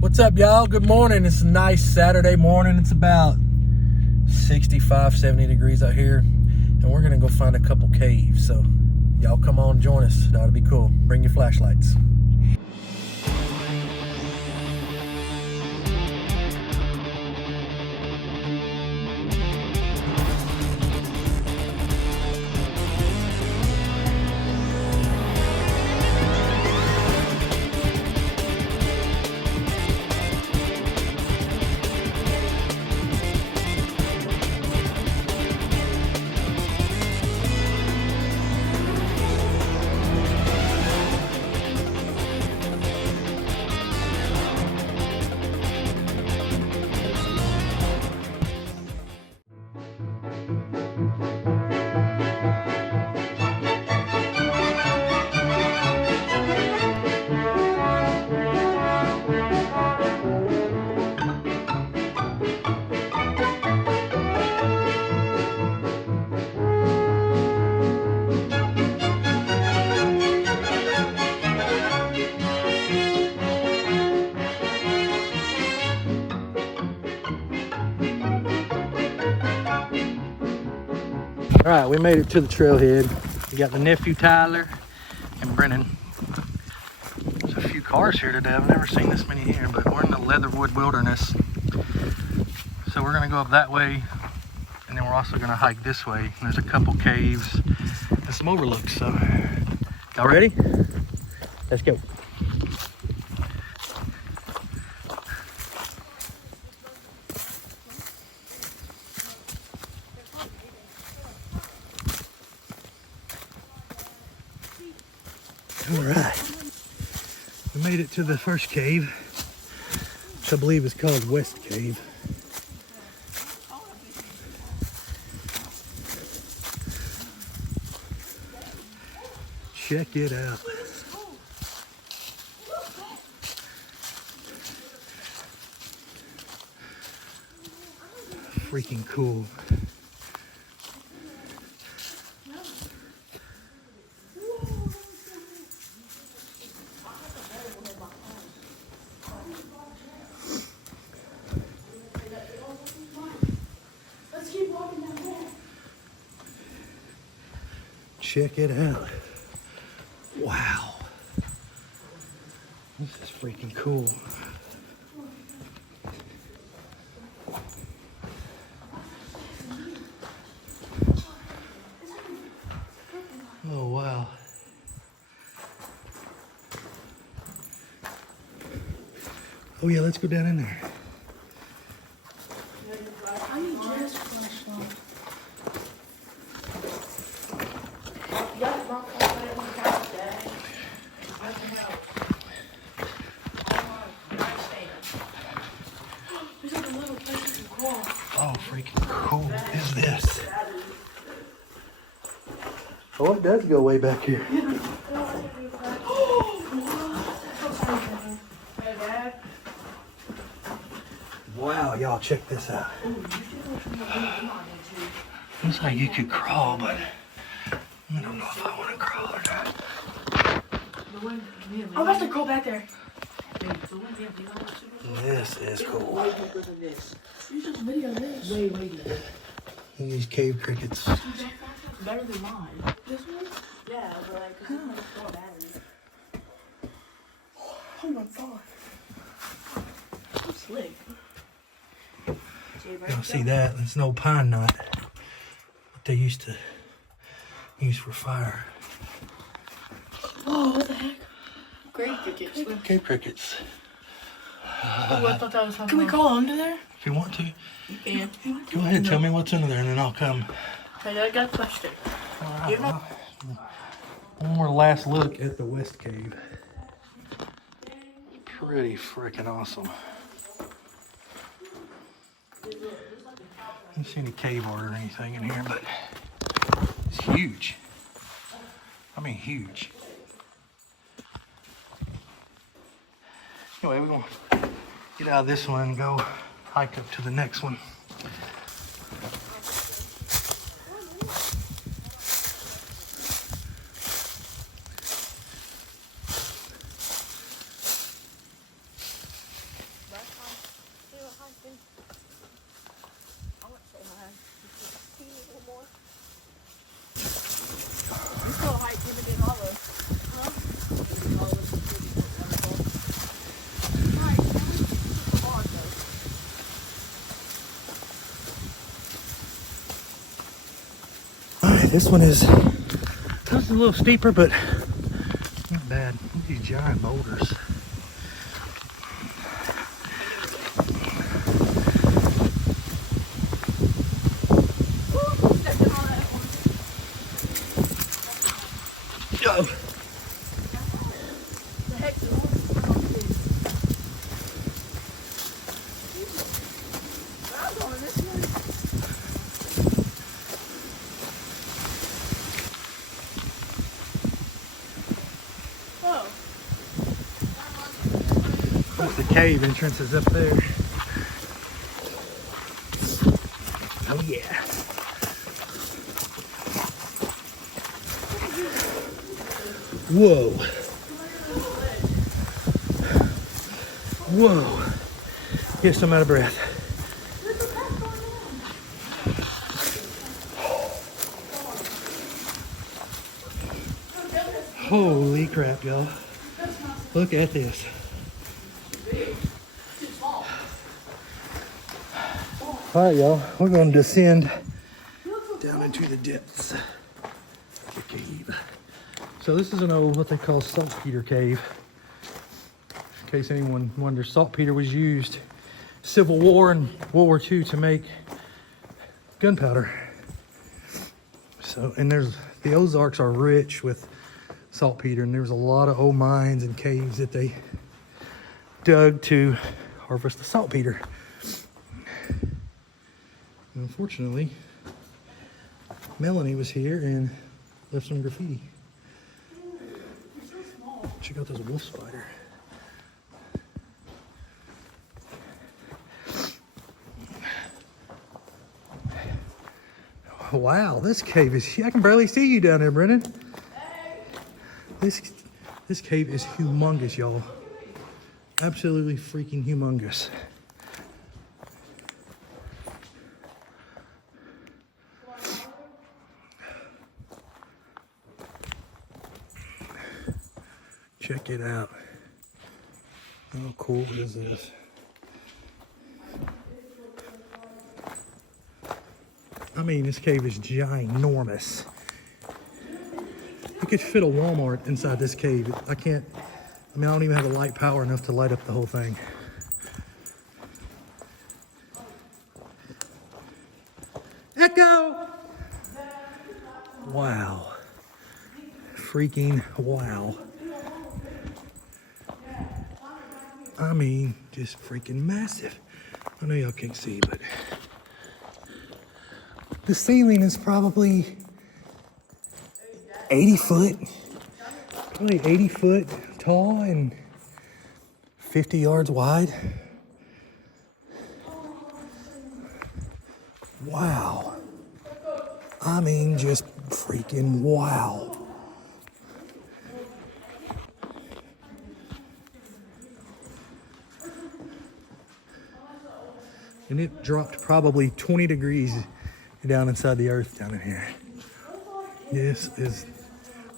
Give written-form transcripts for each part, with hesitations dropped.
What's up, y'all? Good morning. It's a nice Saturday morning. It's about 65, 70 degrees out here, and we're gonna go find a couple caves. So y'all come on, join us. That ought to be cool. Bring your flashlights. All right, we made it to the trailhead. We got my nephew Tyler and Brennan. There's a few cars here today. I've never seen this many here, but we're in the Leatherwood Wilderness. So we're gonna go up that way, and then we're also gonna hike this way. And there's a couple caves and some overlooks. So, y'all ready? Let's go. All right, we made it to the first cave, which I believe is called West Cave. Check it out. Freaking cool. Check it out. Wow. This is freaking cool. Oh, wow. Oh, yeah, let's go down in there. I need this flashlight. Oh, freaking cool is this? Oh, it does go way back here. Wow, y'all, check this out. Looks like you could crawl, but I don't know if I want to crawl or not. I'm about to crawl back there. This is cool. You just video this. These cave crickets. Better than mine. This one? Yeah, but like, cause it's full of battery. Oh my god. I'm slick. You don't see that? It's an old pine knot. What they used to use for fire. Oh, what the heck? Great crickets. Cave crickets. Oh, I thought that was something. Can we crawl under there? If you want to, You can. go ahead, tell me what's under there, and then I'll come. Hey, I got a flashlight. All right, well, one more last look at the West Cave. Pretty freaking awesome. I don't see any cave art or anything in here, but it's huge. I mean, huge. Anyway, we're going to get out of this one and go hike up to the next one. This one is a little steeper, but not bad. Look at these giant boulders. Yo. The cave entrance is up there. Oh yeah. Whoa. Whoa. Yes, I'm out of breath. Holy crap, y'all. Look at this. All right, y'all, we're going to descend down into the depths of the cave. So this is an old, what they call saltpeter cave. In case anyone wonders, saltpeter was used Civil War and World War II to make gunpowder. So, and the Ozarks are rich with saltpeter, and there's a lot of old mines and caves that they dug to harvest the saltpeter. Unfortunately, Melanie was here and left some graffiti. Check out this wolf spider. Wow, this cave is, I can barely see you down there, Brennan. This cave is humongous, y'all. Absolutely freaking humongous. Check it out. How cool is this? I mean, this cave is ginormous. You could fit a Walmart inside this cave. I don't even have the light power enough to light up the whole thing. Echo! Wow. Freaking wow. I mean, just freaking massive. I know y'all can't see, but the ceiling is probably 80 foot. Probably 80 foot tall and 50 yards wide. Wow. I mean, just freaking wow. And it dropped probably 20 degrees down inside the earth down in here. This is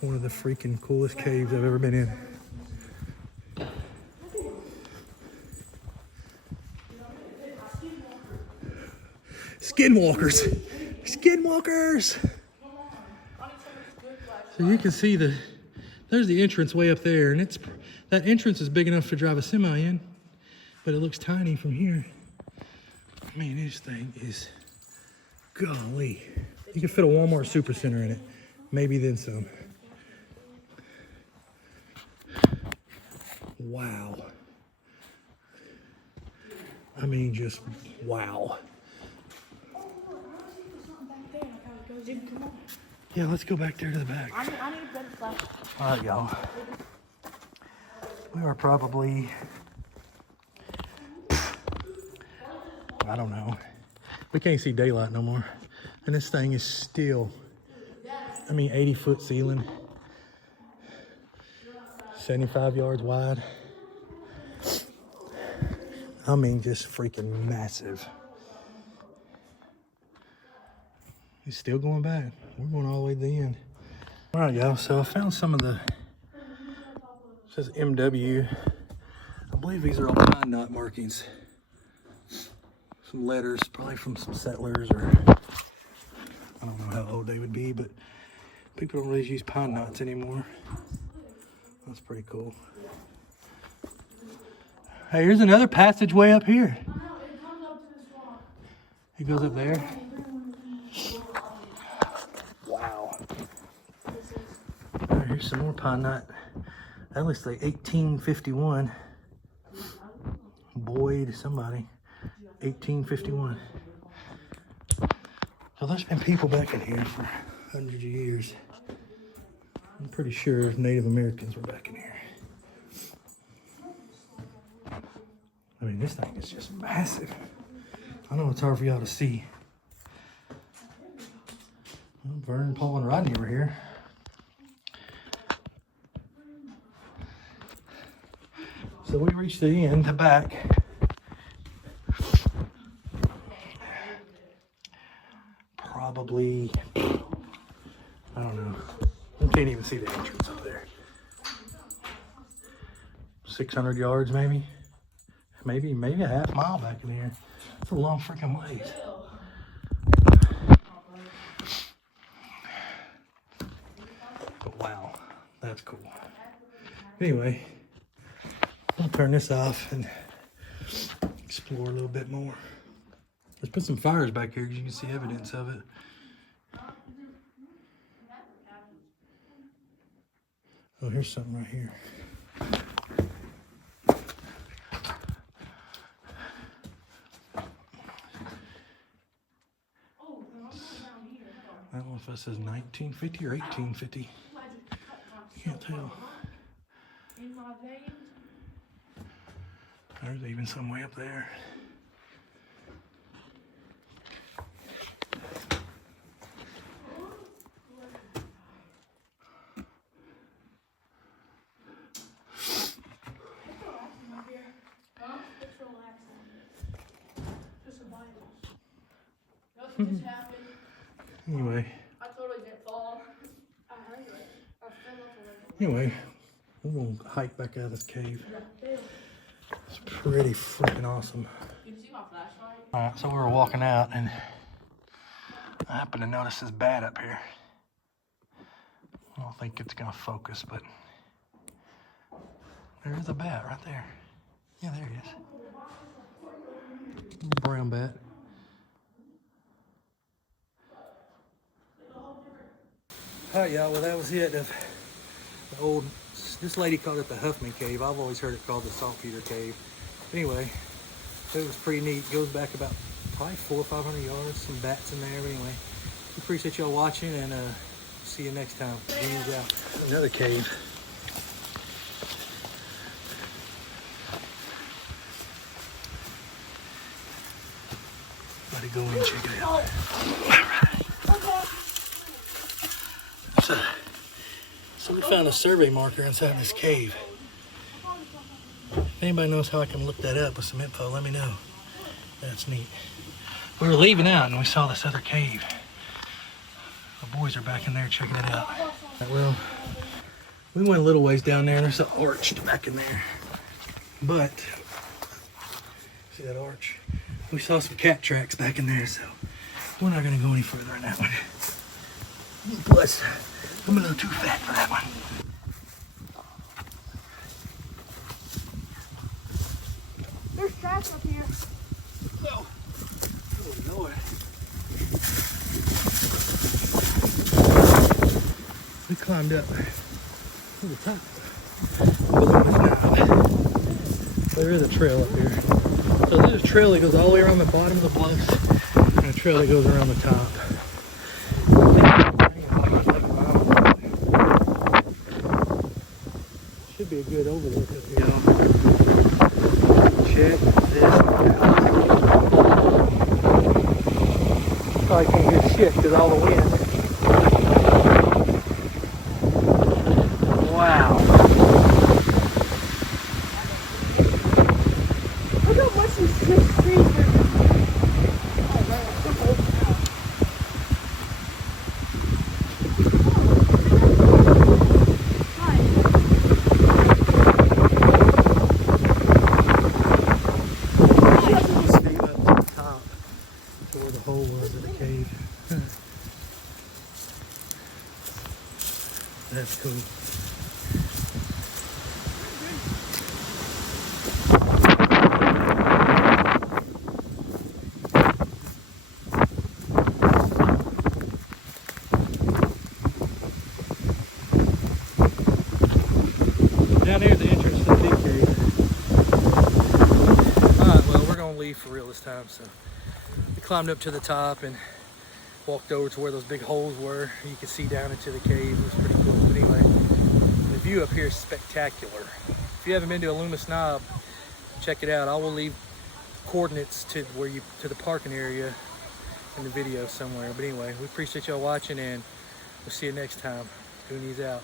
one of the freaking coolest caves I've ever been in. Skinwalkers! Skinwalkers! So you can see there's the entrance way up there, and that entrance is big enough to drive a semi in, but it looks tiny from here. I mean, this thing is, golly. You could fit a Walmart Supercenter in it, maybe then some. Wow. I mean, just wow. Yeah, let's go back there to the back. I need a better flashlight. All right, y'all. We are probably, I don't know. We can't see daylight no more. And this thing is still, 80-foot ceiling. 75 yards wide. I mean, just freaking massive. He's still going back. We're going all the way to the end. All right, y'all. So I found some of the, it says MW. I believe these are all pine knot markings. Some letters, probably from some settlers or I don't know how old they would be, but people don't really use pine knots anymore. That's pretty cool. Hey, here's another passageway up here. It goes up there. Wow. All right, here's some more pine knot. That looks like 1851. Boyd, somebody. 1851. So there's been people back in here for hundreds of years. I'm pretty sure Native Americans were back in here. I mean, this thing is just massive. I know it's hard for y'all to see. Well, Vern, Paul, and Rodney were here. So we reached the end, the back. Probably, I don't know. You can't even see the entrance up there. 600 yards maybe. Maybe a half mile back in here. It's a long freaking ways. But wow, that's cool. Anyway, I'll turn this off and explore a little bit more. Let's put some fires back here because you can see evidence of it. Oh, here's something right here. I don't know if that says 1950 or 1850. Can't tell. There's even some way up there. Anyway. I totally didn't fall. I heard it. I fell off a little. Anyway, we're gonna hike back out of this cave. It's pretty freaking awesome. You can see my flashlight? Alright, so we were walking out and I happened to notice this bat up here. I don't think it's gonna focus, but there is a bat right there. Yeah, there he is. Little brown bat. Alright, y'all, well that was it of the old, this lady called it the Huffman Cave. I've always heard it called the Saltpeter Cave. Anyway, it was pretty neat. It goes back about probably 400 or 500 yards, some bats in there. Anyway, we appreciate y'all watching and see you next time. James out. Another cave. Let it go in and check it out. So we found a survey marker inside this cave. If anybody knows how I can look that up with some info, let me know. That's neat. We were leaving out and we saw this other cave. The boys are back in there checking it out. Well, we went a little ways down there and there's an arch back in there. But, see that arch? We saw some cat tracks back in there, so we're not gonna go any further in that one. Plus, I'm a little too fat for that one. There's tracks up here. Oh, Lord. We climbed up to the top. There is a trail up here. So there's a trail that goes all the way around the bottom of the bluffs and a trail that goes around the top. Should be a good overlook up here. Check this out. Probably can't hear shit because all the wind. Wow. Look how much these trees are. that's cool. Down here, the entrance to the big cave. Alright, well, we're gonna leave for real this time, so we climbed up to the top and walked over to where those big holes were. You could see down into the cave. It was pretty cool. But anyway, the view up here is spectacular. If you haven't been to Alumus Knob, check it out. I will leave coordinates to the parking area in the video somewhere. But anyway, we appreciate y'all watching, and we'll see you next time. Goonies out.